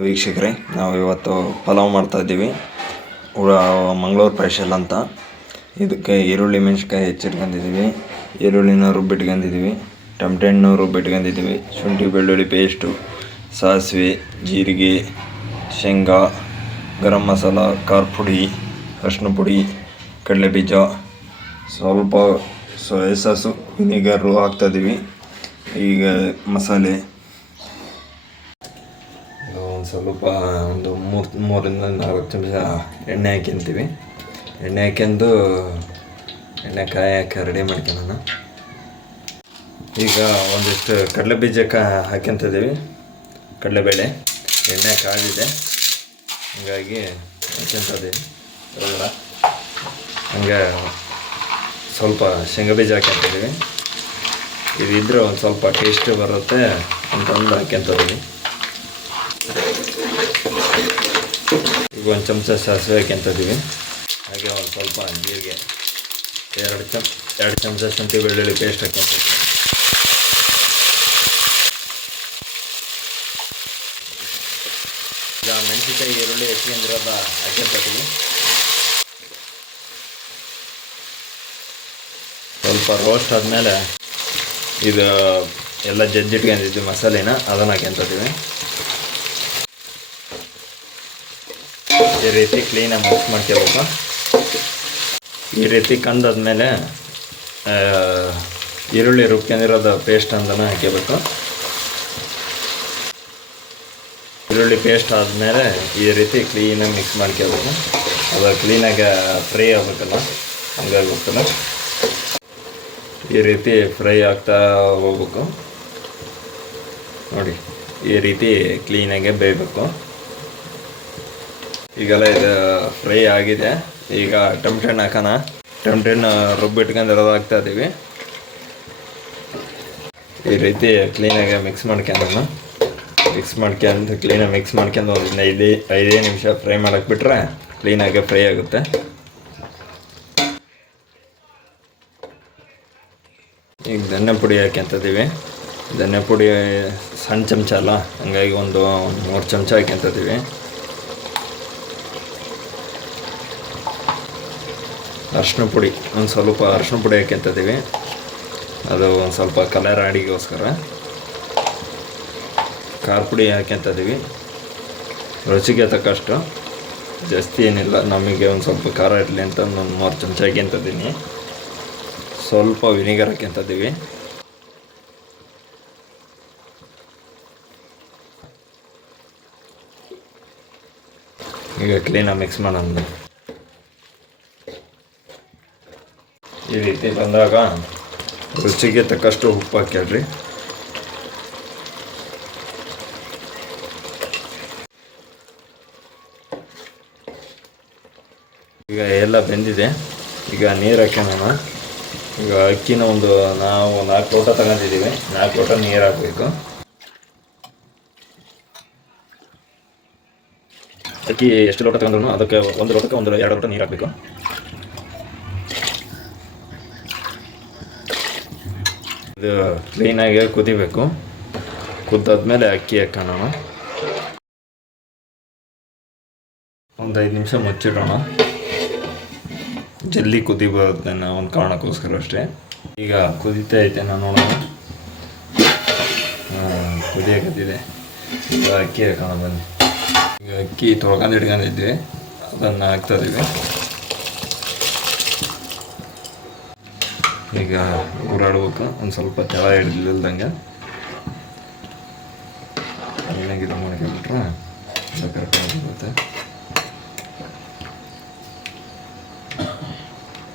ವೀಕ್ಷಕರೇ, ನಾವು ಇವತ್ತು ಪಲಾವ್ ಮಾಡ್ತಾ ಇದ್ದೀವಿ. ಮಂಗಳೂರು ಸ್ಪೆಷಲ್ ಅಂತ. ಇದಕ್ಕೆ ಈರುಳ್ಳಿ ಮೆಣಸಿನ್ಕಾಯಿ ಹೆಚ್ಚಿಟ್ಕೊಂಡಿದ್ದೀವಿ. ಈರುಳ್ಳಿನ ರುಬ್ಬಿಟ್ಕೊಂಡಿದ್ದೀವಿ. ಟಮಟೆ ಹಣ್ಣು ರುಬ್ಬಿಟ್ಕೊಂಡಿದ್ದೀವಿ. ಶುಂಠಿ, ಬೆಳ್ಳುಳ್ಳಿ ಪೇಸ್ಟು ಸಾಸಿವೆ, ಜೀರಿಗೆ, ಶೇಂಗಾ, ಗರಂ ಮಸಾಲ, ಖಾರ ಪುಡಿ ಅರಿಶಿನ ಪುಡಿ, ಕಡಲೆ ಬೀಜ, ಸ್ವಲ್ಪ ಸೋಯಾ ಸಾಸು ವಿನಿಗರು ಹಾಕ್ತಾಯಿದ್ದೀವಿ ಈಗ ಮಸಾಲೆ ಒಂದು ಸ್ವಲ್ಪ ಒಂದು ಮೂರು, ಮೂರಿಂದ ನಾಲ್ಕು ಚಮಚ ಎಣ್ಣೆ ಹಾಕ್ಯಂತೀವಿ. ಎಣ್ಣೆ ಹಾಕ್ಯಂದು ಎಣ್ಣೆ ಕಾಯಿ ಹಾಕಿ ರೆಡಿ ನಾನು ಈಗ ಒಂದಿಷ್ಟು ಕಡಲೆ ಬೀಜಕ್ಕೆ ಹಾಕ್ಯಂತಿದ್ದೀವಿ. ಕಡಲೆಬೇಳೆ, ಎಣ್ಣೆ ಕಾದಿದೆ ಹಾಗಾಗಿ ಹಾಕ್ಯಂತಿದ್ದೀವಿ. ಹೌದಾ ಹಂಗೆ ಸ್ವಲ್ಪ ಶೇಂಗಾ ಬೀಜ ಹಾಕ್ಯಂತಿದ್ದೀವಿ. ಇದಿದ್ದರೆ ಒಂದು ಸ್ವಲ್ಪ ಟೇಸ್ಟ್ ಬರುತ್ತೆ ಅಂತಂದು ಹಾಕ್ಯಂತಿದ್ದೀವಿ. ಈಗ ಒಂದು ಚಮಚ ಸಾಸಿವೆ ಹಾಕ್ಯಂತಿದ್ದೀವಿ ಹಾಗೆ ಒಂದು ಸ್ವಲ್ಪ ಜೀರಿಗೆ. ಎರಡು ಚಮ್, ಎರಡು ಚಮಚ ಶುಂಠಿ ಬೆಳ್ಳುಳ್ಳಿ ಪೇಸ್ಟ್ ಹಾಕ್ಯಂತೀವಿ ಈಗ ಮೆಣಸಿನಕಾಯಿ, ಈರುಳ್ಳಿ ಹೆಚ್ಚಿಗೆಂದಿರೋದ ಹಾಕ್ಯಂತೀವಿ ಸ್ವಲ್ಪ ರೋಸ್ಟ್ ಆದಮೇಲೆ ಇದು ಎಲ್ಲ ಜಜ್ಜಿಟ್ಕೊಂಡಿದ್ದು ಮಸಾಲೆನ ಅದನ್ನು ಹಾಕ್ಯಂತಿದ್ದೀವಿ ಈ ರೀತಿ ಕ್ಲೀನಾಗಿ ಮಿಕ್ಸ್ ಮಾಡ್ಕೋಬೇಕು. ಈ ರೀತಿ ಕಂದಾದ್ಮೇಲೆ ಈರುಳ್ಳಿ ರುಬ್ಕೊಂಡಿರೋದು ಪೇಸ್ಟ್ ಅಂತಲೂ ಹಾಕೋಬೇಕು ಈರುಳ್ಳಿ ಪೇಸ್ಟ್ ಆದಮೇಲೆ ಈ ರೀತಿ ಕ್ಲೀನಾಗಿ ಮಿಕ್ಸ್ ಮಾಡ್ಕೋಬೇಕು. ಅದು ಕ್ಲೀನಾಗಿ ಫ್ರೈ ಆಗಬೇಕಲ್ಲ ಹಂಗಾಗ್ಬೇಕಲ್ಲ ಈ ರೀತಿ ಫ್ರೈ ಆಗ್ತಾ ಹೋಗ್ಬೇಕು. ನೋಡಿ, ಈ ರೀತಿ ಕ್ಲೀನಾಗೆ ಬೇಯಬೇಕು. ಈಗೆಲ್ಲ ಇದು ಫ್ರೈ ಆಗಿದೆ. ಈಗ ಟೊಮೆಟೊ ಹಣ್ಣು ಹಾಕೋಣ. ಟೊಮೆಟೊ ಹಣ್ಣು ರುಬ್ಬಿಟ್ಕೊಂಡು ಹಾಕ್ತಾ ಇದ್ದೀವಿ ಈ ರೀತಿ ಕ್ಲೀನಾಗಿ ಮಿಕ್ಸ್ ಮಾಡ್ಕೊಂಡು ಮಿಕ್ಸ್ ಮಾಡ್ಕೊಂಡು ಕ್ಲೀನಾಗಿ ಮಿಕ್ಸ್ ಮಾಡ್ಕೊಂಡು ಒಂದು ಐದು, ಐದೇ ನಿಮಿಷ ಫ್ರೈ ಮಾಡಕ್ಕೆ ಬಿಟ್ರೆ ಕ್ಲೀನಾಗಿ ಫ್ರೈ ಆಗುತ್ತೆ. ಈಗ ಧನ್ಯ ಪುಡಿ ಹಾಕ್ಯಂತಿದ್ದೀವಿ ಧನ್ಯ ಪುಡಿ ಸಣ್ಣ ಚಮಚ ಅಲ್ಲ, ಹಂಗಾಗಿ ಒಂದು ಒಂದು ಮೂರು ಚಮಚ ಹಾಕ್ಯಂತಿದ್ದೀವಿ ಅರಿಶಿನ ಪುಡಿ, ಒಂದು ಸ್ವಲ್ಪ ಅರಿಶಿನ ಪುಡಿ ಹಾಕ್ಯಂತಿದ್ದೀವಿ ಅದು ಒಂದು ಸ್ವಲ್ಪ ಕಲರ್ ಅಡಿಗೋಸ್ಕರ ಖಾರ ಪುಡಿ ಹಾಕ್ಯಂತಿದ್ದೀವಿ ರುಚಿಗೆ ತಕ್ಕಷ್ಟು. ಜಾಸ್ತಿ ಏನಿಲ್ಲ, ನಮಗೆ ಒಂದು ಸ್ವಲ್ಪ ಖಾರ ಇರಲಿ ಅಂತ ಒಂದು ಮೂರು ಚಮಚ ಹಾಕ್ಯಂತಿದ್ದೀನಿ ಸ್ವಲ್ಪ ವಿನಿಗರ್ ಹಾಕ್ಯಂತಿದ್ದೀವಿ ಈಗ ಕ್ಲೀನಾಗಿ ಮಿಕ್ಸ್ ಮಾಡೋಣ. ಈ ರೀತಿ ಬಂದಾಗ ರುಚಿಗೆ ತಕ್ಕಷ್ಟು ಉಪ್ಪು ಹಾಕ್ಯಾಡ್ರಿ ಈಗ ಎಲ್ಲ ಬೆಂದಿದೆ. ಈಗ ನೀರು ಹಾಕ್ಯಾನ ಈಗ ಅಕ್ಕಿನ ಒಂದು ನಾವು ನಾಲ್ಕು ಲೋಟ ತಗೊಂಡಿದ್ದೀವಿ. ನಾಲ್ಕು ಲೋಟ ನೀರು ಹಾಕಬೇಕು. ಅಕ್ಕಿ ಎಷ್ಟು ಲೋಟ ತಗೊಂಡ್ರು? ಅದಕ್ಕೆ ಒಂದು ಲೋಟಕ್ಕೆ ಒಂದು ಎರಡು ಲೋಟ ನೀರು ಹಾಕಬೇಕು. ಕ್ಲೀನಾಗಿ ಕುದಿಬೇಕು. ಕುದ್ದಾದ್ಮೇಲೆ ಅಕ್ಕಿ ಹಾಕೋಣ ಒಂದು ಐದು ನಿಮಿಷ ಮುಚ್ಚಿಡೋಣ. ಜಲ್ದಿ ಕುದಿ ಬರುತ್ತೆ ಒಂದು ಕಾರಣಕ್ಕೋಸ್ಕರ ಅಷ್ಟೇ. ಈಗ ಕುದೀತಾ ಐತೆ ನಾನು ನೋಡೋಣ ಕುದಿಯಕತ್ತಿದೆ. ಈಗ ಅಕ್ಕಿ ಹಾಕೋಣ ಬನ್ನಿ. ಈಗ ಅಕ್ಕಿ ತೊಳ್ಕೊಂಡು ಇಟ್ಕೊಂಡಿದ್ವಿ. ಅದನ್ನು ಹಾಕ್ತಾ ಇದೀವಿ. ಈಗ ಊರಾಡ್ಬೇಕು. ಒಂದು ಸ್ವಲ್ಪ ತೆಳ ಹಿಡಿದಿಲ್ದಂಗೆ. ಏನಾಗಿದೆ ಇದು ಮಾಡ್ಕೊಂಡ್ಬಿಟ್ರೆ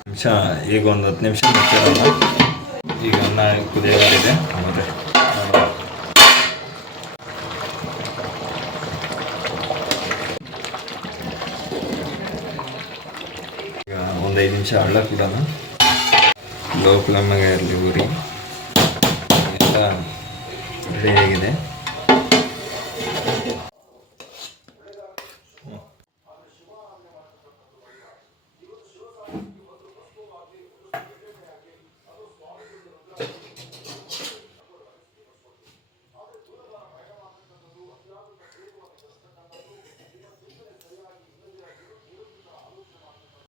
ನಿಮಿಷ, ಈಗ ಒಂದು ಹತ್ತು ನಿಮಿಷ ಮುಚ್ಚಿಡೋಣ. ಈಗ ಅನ್ನ ಕುದಿಯೋದಿದೆ ಮತ್ತೆ ಈಗ ಒಂದು ಐದು ನಿಮಿಷ ಹಳ್ಳ ಕೊಡೋಣ. ಲೋ ಇರಲಿ ಉರಿ ಎಲ್ಲ ರೆಡಿಯಾಗಿದೆ